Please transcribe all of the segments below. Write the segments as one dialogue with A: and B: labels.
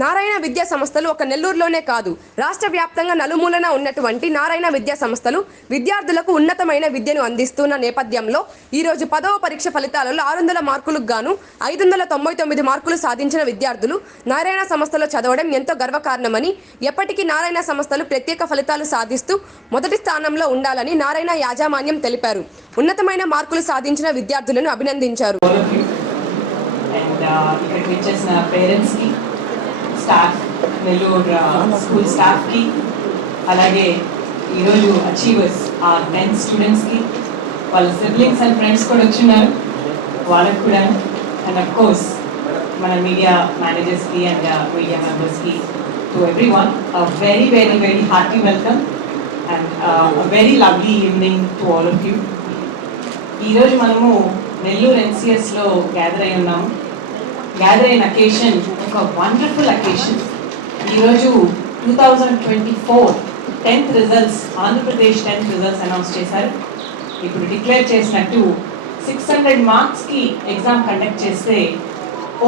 A: నారాయణ విద్యా సంస్థలు ఒక నెల్లూరులోనే కాదు. రాష్ట్ర వ్యాప్తంగా నలుమూలన ఉన్నటువంటి నారాయణ విద్యా సంస్థలు విద్యార్థులకు ఉన్నతమైన విద్యను అందిస్తున్న నేపథ్యంలో ఈరోజు పదవ పరీక్ష ఫలితాలలో ఆరు వందల మార్కులకు గాను ఐదు వందల తొంభై తొమ్మిది మార్కులు సాధించిన విద్యార్థులు నారాయణ సంస్థలో చదవడం ఎంతో గర్వకారణమని ఎప్పటికీ నారాయణ సంస్థలు ప్రత్యేక ఫలితాలు సాధిస్తూ మొదటి స్థానంలో ఉండాలని నారాయణ యాజమాన్యం తెలిపారు. ఉన్నతమైన మార్కులు సాధించిన విద్యార్థులను అభినందించారు.
B: స్టాఫ్ నెల్లూరు స్కూల్ స్టాఫ్కి అలాగే ఈరోజు అచీవర్స్ ఆ టెన్త్ స్టూడెంట్స్కి వాళ్ళ సిబ్లింగ్స్ అండ్ ఫ్రెండ్స్ కూడా వచ్చిన్నారు. వాళ్ళకి కూడా అండ్ అఫ్ కోర్స్ మన మీడియా మేనేజర్స్కి అండ్ మీడియా మెంబర్స్కి to everyone very very very hearty welcome and very lovely evening to all of you ఈరోజు మనము నెల్లూరు ఎన్సిఎస్లో గ్యాదర్ అయి ఉన్నాము. గ్యాదర్ అయిన అకేషన్ ఒక వండర్ఫుల్ అకేషన్ ఈరోజు two thousand twenty four tenth results Andhra Pradesh tenth results announce చేశారు. ఇప్పుడు declare చేసినట్టు సిక్స్ హండ్రెడ్ మార్క్స్కి ఎగ్జామ్ కండక్ట్ చేస్తే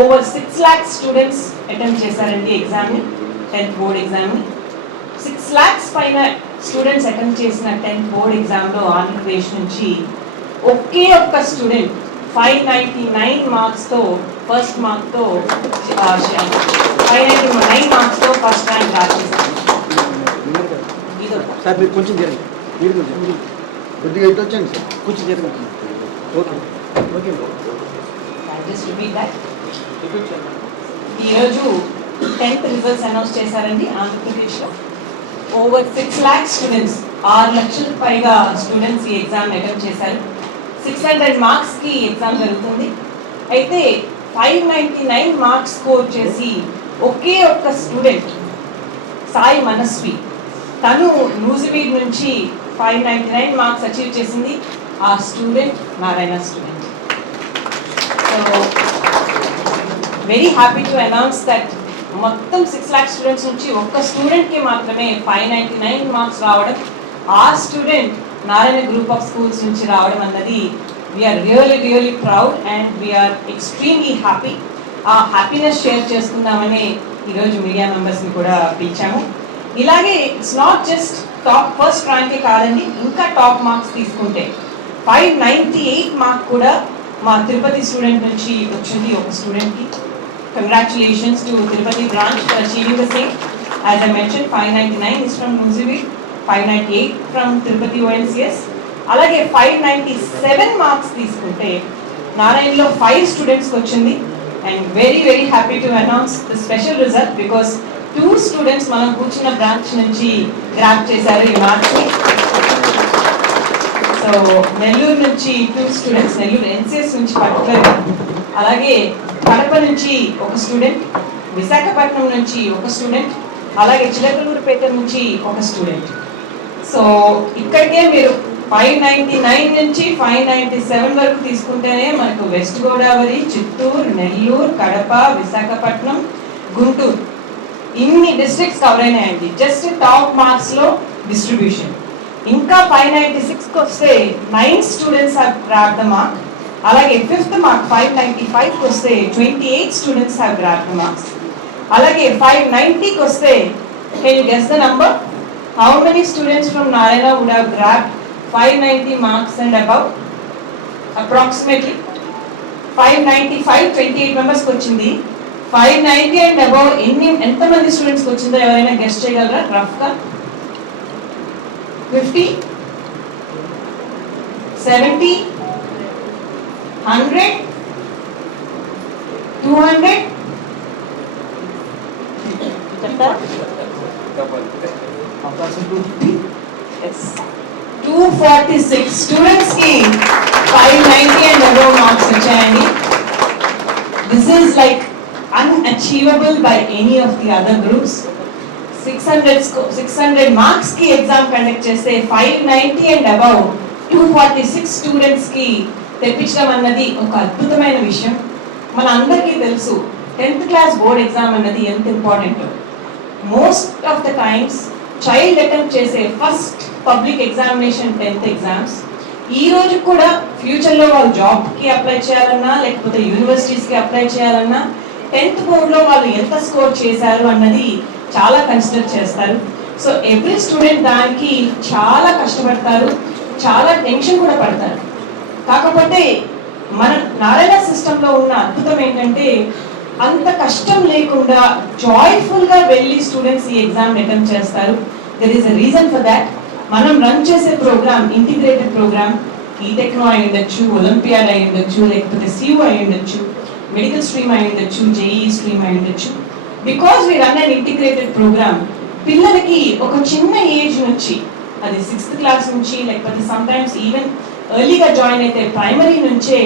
B: over six lakhs students attempt చేశారండి ఎగ్జామ్ని టెన్త్ బోర్డ్ ఎగ్జామ్ని సిక్స్ ల్యాక్స్ పైన స్టూడెంట్స్ అటెంప్ట్ చేసిన టెన్త్ బోర్డ్ ఎగ్జామ్లో ఆంధ్రప్రదేశ్ నుంచి ఒకే ఒక్క స్టూడెంట్ ఫైవ్ నైంటీ నైన్ మార్క్స్తో ఫస్ట్ మార్క్తో ఫైవ్ నైంటీ నైన్ మార్క్స్తో ఫస్ట్ ర్యాంక్ రాసేసారు ఇదో.
C: సార్ మీరు కొంచెం జరగండి మీరు కొంచెం
D: కొద్దిగా ఇటు వచ్చండి సార్.
C: కొంచెం జరగండి okay. Okay.
B: Just repeat that ఈరోజు టెన్త్ రిజల్ట్స్ అనౌన్స్ చేశారండి ఆంధ్రప్రదేశ్లో. ఓవర్ సిక్స్ ల్యాక్స్ స్టూడెంట్స్ ఆరు లక్షలకు పైగా స్టూడెంట్స్ ఈ ఎగ్జామ్ అటెంప్ట్ చేశారు. సిక్స్ హండ్రెడ్ మార్క్స్కి ఎగ్జామ్ జరుగుతుంది. అయితే five ninety nine marks score చేసి ఒకే ఒక్క స్టూడెంట్ సాయి మనస్వి. తను నూజివీడ్ నుంచి five ninety nine marks achieve చేసింది. ఆ student Narayana student. So very happy to announce that మొత్తం సిక్స్ ల్యాక్ స్టూడెంట్స్ నుంచి ఒక్క స్టూడెంట్కి మాత్రమే ఫైవ్ నైంటీ నైన్ మార్క్స్ రావడం ఆ student Narayana group of schools నుంచి రావడం అన్నది we are really really proud and we are extremely happy ఆ హ్యాపీనెస్ షేర్ చేసుకుందామని ఈరోజు మీడియా మెంబర్స్ని కూడా పిలిచాము. ఇలాగే it's not just top first ర్యాంకే కాదండి ఇంకా టాప్ మార్క్స్ తీసుకుంటే ఫైవ్ నైంటీ ఎయిట్ మార్క్ కూడా మా తిరుపతి స్టూడెంట్ నుంచి వచ్చింది ఒక స్టూడెంట్కి congratulations to Tirupati branch for achieving the same as I mention five ninety nine is from Nuzvid five ninety eight from Tirupati ఓఎన్సిఎస్ అలాగే ఫైవ్ నైంటీ సెవెన్ మార్క్స్ తీసుకుంటే నారాయణలో five స్టూడెంట్స్కి వచ్చింది. And very very happy to announce the special result because two students మనం కూర్చున్న branch నుంచి grab చేశారు ఈ మార్క్స్ని so Nellore నుంచి టూ స్టూడెంట్స్ నెల్లూరు ఎన్సిఎస్ నుంచి పర్టికులర్గా అలాగే కడప నుంచి ఒక స్టూడెంట్ విశాఖపట్నం నుంచి ఒక స్టూడెంట్ అలాగే చిలకలూరుపేట నుంచి ఒక స్టూడెంట్ సో ఇక్కడికే మీరు ఫైవ్ నైంటీ నైన్ నుంచి ఫైవ్ నైన్టీ సెవెన్ వరకు తీసుకుంటేనే మనకు వెస్ట్ గోదావరి చిత్తూరు నెల్లూరు కడప విశాఖపట్నం గుంటూరు. ఇన్ని డిస్ట్రిక్ట్స్ కవర్ అయినాయండి. జస్ట్ టాప్ మార్క్స్లో డిస్ట్రిబ్యూషన్ ఇంకా ఫైవ్ నైంటీ సిక్స్కి వస్తే nine students have grab the mark అలాగే ఫిఫ్త్ మార్క్ ఫైవ్ నైంటీ ఫైవ్కి వస్తే twenty eight students have grab the marks అలాగే ఫైవ్ నైంటీకి వస్తే can you guess the number how many students from Narayana would have grab five ninety marks and above approximately five ninety five twenty eight మెంబర్స్కి వచ్చింది five ninety and above ఎన్ని ఎంతమంది స్టూడెంట్స్కి వచ్చిందో ఎవరైనా గెస్ట్ చేయగలరా? రఫ్గా fifty seventy hundred two hundred చెప్తారా టూ ఫార్టీ సిక్స్ స్టూడెంట్స్కి five ninety and above marks వచ్చాయండి this is like unachievable by any of the other groups six hundred six hundred మార్క్స్కి ఎగ్జామ్ కండక్ట్ చేస్తే five ninety and above two forty six స్టూడెంట్స్కి తెప్పించడం అన్నది ఒక అద్భుతమైన విషయం. మన అందరికీ తెలుసు టెన్త్ క్లాస్ బోర్డ్ ఎగ్జామ్ అన్నది ఎంత important most of the times child attempt చేసే first public examination tenth exams ఈ రోజు కూడా ఫ్యూచర్లో వాళ్ళు జాబ్కి అప్లై చేయాలన్నా లేకపోతే యూనివర్సిటీస్కి అప్లై చేయాలన్నా టెన్త్ బోర్డ్లో వాళ్ళు ఎంత స్కోర్ చేశారు అన్నది చాలా కన్సిడర్ చేస్తారు. సో ఎవ్రీ స్టూడెంట్ దానికి చాలా కష్టపడతారు చాలా టెన్షన్ కూడా పడతారు. కాకపోతే మన నారాయణ సిస్టంలో ఉన్న అద్భుతం ఏంటంటే అంత కష్టం లేకుండా జాయ్ఫుల్గా వెళ్ళి స్టూడెంట్స్ ఈ ఎగ్జామ్ అటెంప్ట్ చేస్తారు. There is a reason for that మనం రన్ చేసే ప్రోగ్రామ్ ఇంటిగ్రేటెడ్ ప్రోగ్రామ్ ఈ టెక్నో అయి ఉండొచ్చు ఒలింపియాడ్ అయి ఉండొచ్చు లేకపోతే సియు అయి ఉండొచ్చు మెడికల్ స్ట్రీమ్ అయి ఉండొచ్చు జేఈ స్ట్రీమ్ అయి ఉండొచ్చు. Because we run and integrated program పిల్లలకి ఒక చిన్న ఏజ్ నుంచి అది సిక్స్త్ క్లాస్ నుంచి లేకపోతే సమ్ టైమ్స్ ఈవెన్ ఎర్లీగా జాయిన్ అయితే ప్రైమరీ నుంచే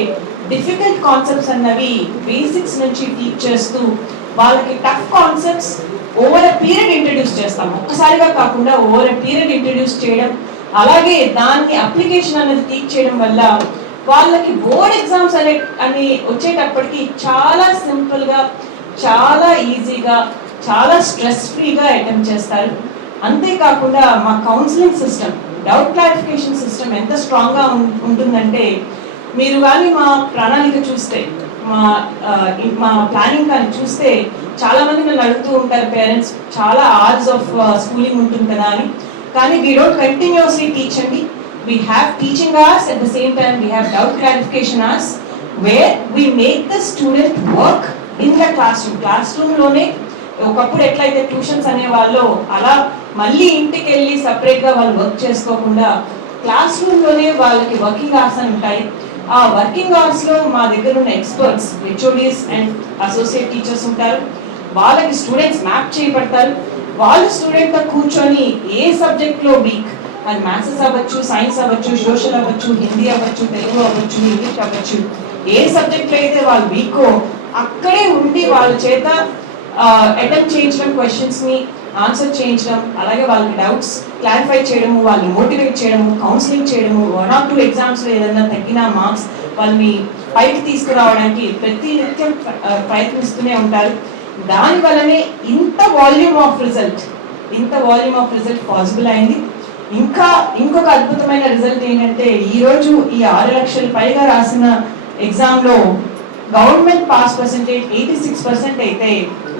B: డిఫికల్ట్ కాన్సెప్ట్స్ అన్నవి బేసిక్స్ నుంచి టీచ్ చేస్తూ వాళ్ళకి tough concepts over a period introduce చేస్తాం ఒక్కసారిగా కాకుండా ఓవర్ అ పీరియడ్ ఇంట్రడ్యూస్ చేయడం అలాగే దాన్ని అప్లికేషన్ అనేది టీచ్ చేయడం వల్ల వాళ్ళకి బోర్డ్ ఎగ్జామ్స్ అనే అని వచ్చేటప్పటికి చాలా సింపుల్గా చాలా ఈజీగా చాలా స్ట్రెస్ ఫ్రీగా అటెంప్ట్ చేస్తారు. అంతేకాకుండా మా counselling system doubt clarification system ఎంత స్ట్రాంగ్గా ఉంటుందంటే మీరు కానీ మా ప్రణాళిక చూస్తే మా మా ప్లానింగ్ కానీ చూస్తే చాలా మంది నన్ను అడుగుతూ ఉంటారు పేరెంట్స్ చాలా అవర్స్ ఆఫ్ స్కూలింగ్ ఉంటుంది కదా అని. కానీ వీ డోంట్ కంటిన్యూస్లీ టీచ్ అండి. We have teaching hours at the same time we have doubt clarification hours where we make the student work in the class room class రూమ్లోనే ఒకప్పుడు ఎట్లయితే tuitions అనేవాళ్ళు అలా మళ్ళీ ఇంటికి వెళ్ళి సపరేట్గా వాళ్ళు వర్క్ చేసుకోకుండా క్లాస్ రూమ్లోనే వాళ్ళకి వర్కింగ్ అవర్స్ అని ఉంటాయి. ఆ వర్కింగ్ అవర్స్లో మా దగ్గర ఉన్న experts HODs and associate teachers ఉంటారు. వాళ్ళకి స్టూడెంట్స్ మ్యాప్ చేయబడతారు. వాళ్ళు స్టూడెంట్తో కూర్చొని ఏ సబ్జెక్ట్లో వీక్? అది మ్యాథ్స్ అవ్వచ్చు సైన్స్ అవ్వచ్చు సోషల్ అవ్వచ్చు హిందీ అవ్వచ్చు తెలుగు అవ్వచ్చు ఇంగ్లీష్ అవ్వచ్చు. ఏ సబ్జెక్ట్లో అయితే వాళ్ళు వీకో అక్కడే ఉండి వాళ్ళ చేత అటెంప్ట్ చేయించడం క్వశ్చన్స్ని ఆన్సర్ చేయించడం అలాగే వాళ్ళకి డౌట్స్ క్లారిఫై చేయడము వాళ్ళని మోటివేట్ చేయడము కౌన్సిలింగ్ చేయడము వన్ ఆర్ టూ ఎగ్జామ్స్లో ఏదైనా తగ్గిన మార్క్స్ వాళ్ళని పైకి తీసుకురావడానికి ప్రతి నిత్యం ప్రయత్నిస్తూనే ఉంటారు. దాని వల్లనే ఇంత వాల్యూమ్ ఆఫ్ రిజల్ట్ ఇంత వాల్యూమ్ ఆఫ్ రిజల్ట్ పాసిబుల్ అయింది. ఇంకా ఇంకొక అద్భుతమైన రిజల్ట్ ఏంటంటే ఈ రోజు ఈ ఆరు లక్షల పైగా రాసిన ఎగ్జామ్లో government pass percentage eighty six percent అయితే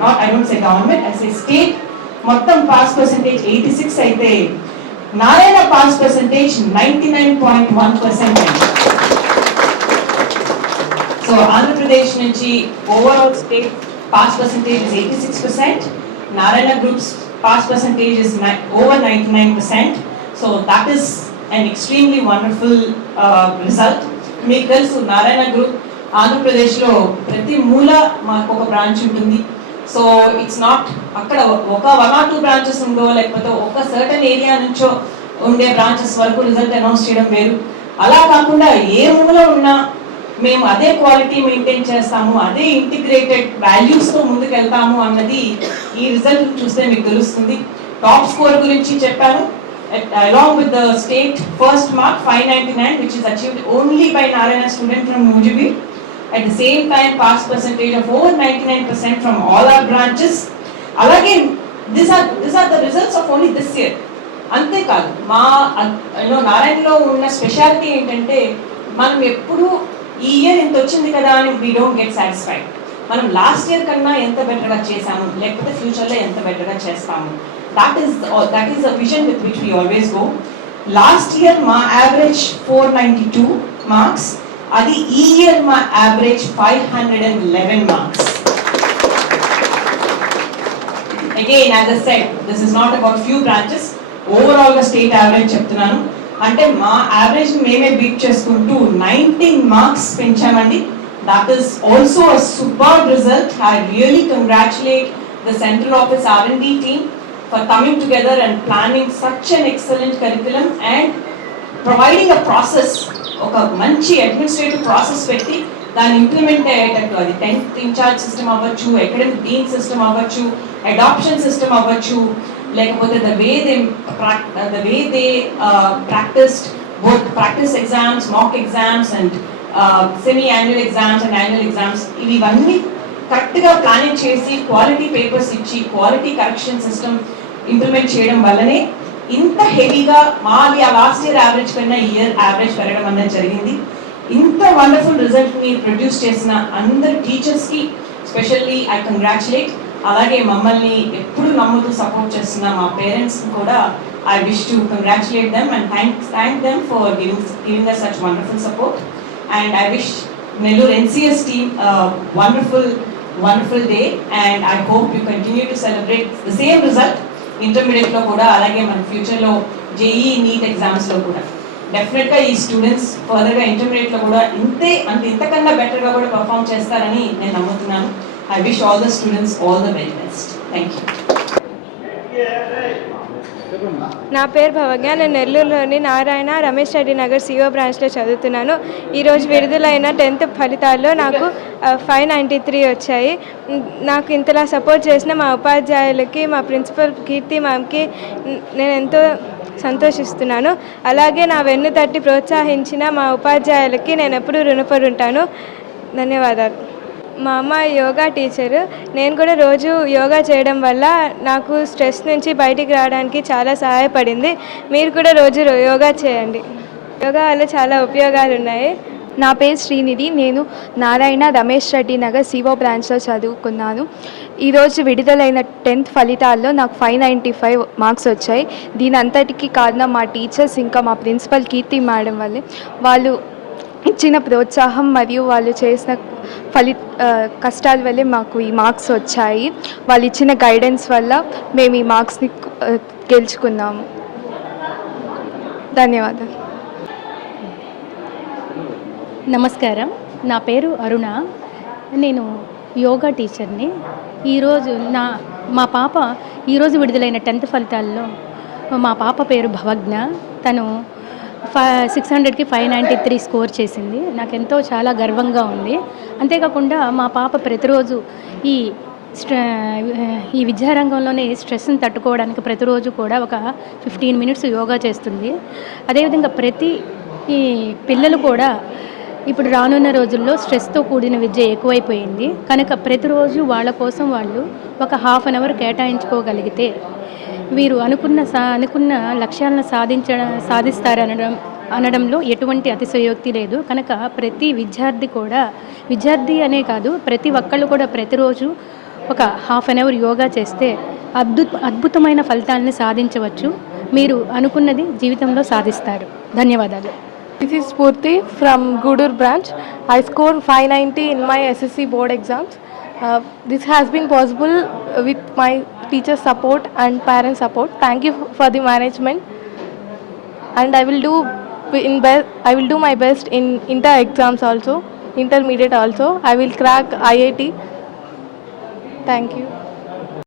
B: not I don't say government I say state మొత్తం పాస్ పర్సెంటేజ్ ఎయిటీ సిక్స్ అయితే Narayana pass percentage ninety nine point one percent so Andhra Pradesh నుంచి overall state pass percentage is eighty six percent Narayana groups pass percentage is over ninety nine percent so that is an extremely wonderful result మీకు తెలుసు Narayana group ఆంధ్రప్రదేశ్లో ప్రతి మూల మాకు ఒక branch ఉంటుంది. So it's not అక్కడ ఒక వన్ ఆర్ టూ బ్రాంచెస్ ఉందో లేకపోతే ఒక సర్టన్ ఏరియా నుంచో ఉండే బ్రాంచెస్ వరకు రిజల్ట్ అనౌన్స్ చేయడం వేరు. అలా కాకుండా ఏ మూల ఉన్నా మేము అదే క్వాలిటీ మెయింటైన్ చేస్తాము అదే ఇంటిగ్రేటెడ్ వాల్యూస్తో ముందుకు వెళ్తాము అన్నది ఈ రిజల్ట్ చూస్తే మీకు తెలుస్తుంది. టాప్ స్కోర్ గురించి చెప్పాను. Along with the state first mark 599 which is achieved only by Narayana student from Mujibir. At the same time pass pass percentage of over 99% from all our branches. అలాగే this are this are the results of only this year అంతేకాదు మా you know నారాయణలో ఉన్న speciality ఏంటంటే మనం ఎప్పుడు ఈ year ఇంత వచ్చింది కదా అని వీ డోంట్ గెట్ సాటిస్ఫైడ్ మనం లాస్ట్ ఇయర్ కన్నా ఎంత బెటర్గా చేసాము లేకపోతే ఫ్యూచర్లో ఎంత బెటర్గా చేస్తాము. That is that is the vision with which we always go last year మా average four ninety two marks అది ఈ ఇయర్ మా average five hundred and eleven marks again as a set this is not about few branches ఓవరాల్గా state average చెప్తున్నాను. అంటే మా average మేమే beat చేసుకుంటూ nineteen marks పెంచామండి. That is also a super result I really congratulate the central office are and the team for coming together and planning such an excellent curriculum and providing a process ఒక మంచి administrative process పెట్టి దాన్ని implement అయ్యేటట్టు. అది tenth incharge system అవ్వచ్చు academic dean system అవ్వచ్చు adoption system అవ్వచ్చు లేకపోతే the way they the way they practised both practice exams mock exams and semi annual exams and annual exams ఇవి ఇవన్నీ కరెక్ట్గా ప్లానింగ్ చేసి క్వాలిటీ పేపర్స్ ఇచ్చి క్వాలిటీ కరెక్షన్ సిస్టమ్ ఇంప్లిమెంట్ చేయడం వల్లనే ఇంత హెవీగా మాది ఆ లాస్ట్ ఇయర్ యావరేజ్ కన్నా ఇయర్ యావరేజ్ పెరగడం అనేది జరిగింది. ఇంత వండర్ఫుల్ రిజల్ట్ మీరు ప్రొడ్యూస్ చేసిన అందరు టీచర్స్కి స్పెషల్లీ ఐ కంగ్రాచులేట్ అలాగే మమ్మల్ని ఎప్పుడు నమ్ముతూ సపోర్ట్ చేస్తున్న మా పేరెంట్స్ కూడా I wish to congratulate them and thank thank them for giving giving us such wonderful support and I wish Nellore NCS team wonderful wonderful day and I hope you continue to celebrate the same result ఇంటర్మీడియట్లో కూడా అలాగే మన ఫ్యూచర్లో JEE NEET ఎగ్జామ్స్లో కూడా. డెఫినెట్గా ఈ students ఫర్దర్గా ఇంటర్మీడియట్లో కూడా ఇంతే అంటే ఇంతకన్నా బెటర్గా కూడా పర్ఫామ్ చేస్తారని నేను నమ్ముతున్నాను. I wish all the students all the very best thank you
E: నా పేరు భవజ్ఞ నేను నెల్లూరులోని నారాయణ రమేష్ రెడ్డి నగర్ సిఓ బ్రాంచ్లో చదువుతున్నాను. ఈరోజు విడుదలైన టెన్త్ ఫలితాల్లో నాకు ఫైవ్ నైంటీ త్రీ వచ్చాయి. నాకు ఇంతలా సపోర్ట్ చేసిన మా ఉపాధ్యాయులకి మా ప్రిన్సిపల్ కీర్తి మ్యామ్కి నేను ఎంతో సంతోషిస్తున్నాను. అలాగే నా వెన్ను తట్టి ప్రోత్సహించిన మా ఉపాధ్యాయులకి నేను ఎప్పుడూ రుణపడి ఉంటాను. ధన్యవాదాలు. మా అమ్మ యోగా టీచరు. నేను కూడా రోజు యోగా చేయడం వల్ల నాకు స్ట్రెస్ నుంచి బయటికి రావడానికి చాలా సహాయపడింది. మీరు కూడా రోజు యోగా చేయండి. యోగా వల్ల చాలా ఉపయోగాలు ఉన్నాయి.
F: నా పేరు శ్రీనిధి. నేను నారాయణ రమేష్ రెడ్డి నగర్ సివో బ్రాంచ్లో చదువుకున్నాను. ఈరోజు విడుదలైన టెన్త్ ఫలితాల్లో నాకు ఫైవ్ నైంటీ ఫైవ్ మార్క్స్ వచ్చాయి. దీని అంతటికీ కారణం మా టీచర్స్ ఇంకా మా ప్రిన్సిపల్ కీర్తి మేడం వల్లే. వాళ్ళు ఇచ్చిన ప్రోత్సాహం మరియు వాళ్ళు చేసిన ఫలి కష్టాల వల్లే మాకు ఈ మార్క్స్ వచ్చాయి. వాళ్ళు ఇచ్చిన గైడెన్స్ వల్ల మేము ఈ మార్క్స్ని గెలుచుకున్నాము. ధన్యవాదాలు.
G: నమస్కారం. నా పేరు అరుణ. నేను యోగా టీచర్ని. ఈరోజు నా మా పాప ఈరోజు విడుదలైన టెన్త్ ఫలితాల్లో మా పాప పేరు భవజ్ఞ. తను ఫై సిక్స్ హండ్రెడ్కి ఫైవ్ నైంటీ త్రీ స్కోర్ చేసింది. నాకెంతో చాలా గర్వంగా ఉంది. అంతేకాకుండా మా పాప ప్రతిరోజు ఈ ఈ విద్యారంగంలోనే స్ట్రెస్ని తట్టుకోవడానికి ప్రతిరోజు కూడా ఒక ఫిఫ్టీన్ మినిట్స్ యోగా చేస్తుంది. అదేవిధంగా ప్రతి ఈ పిల్లలు కూడా ఇప్పుడు రానున్న రోజుల్లో స్ట్రెస్తో కూడిన విద్య ఎక్కువైపోయింది. కనుక ప్రతిరోజు వాళ్ళ కోసం వాళ్ళు ఒక హాఫ్ అన్ అవర్ కేటాయించుకోగలిగితే వీరు అనుకున్న సా అనుకున్న లక్ష్యాలను సాధించడం సాధిస్తారనడం అనడంలో ఎటువంటి అతిశయోక్తి లేదు కనుక ప్రతి విద్యార్థి కూడా విద్యార్థి అనే కాదు ప్రతి ఒక్కళ్ళు కూడా ప్రతిరోజు ఒక హాఫ్ అన్ అవర్ యోగా చేస్తే అద్భుత అద్భుతమైన ఫలితాలని సాధించవచ్చు మీరు అనుకున్నది జీవితంలో సాధిస్తారు ధన్యవాదాలు
E: This is Spurti from Gudur branch. I scored 590 in my SSC board exams. Uh, this has been possible with my teacher support and parent support. Thank you for the management. And I will do in best. I will do my best in inter exams also, intermediate also. I will crack IIT. Thank you.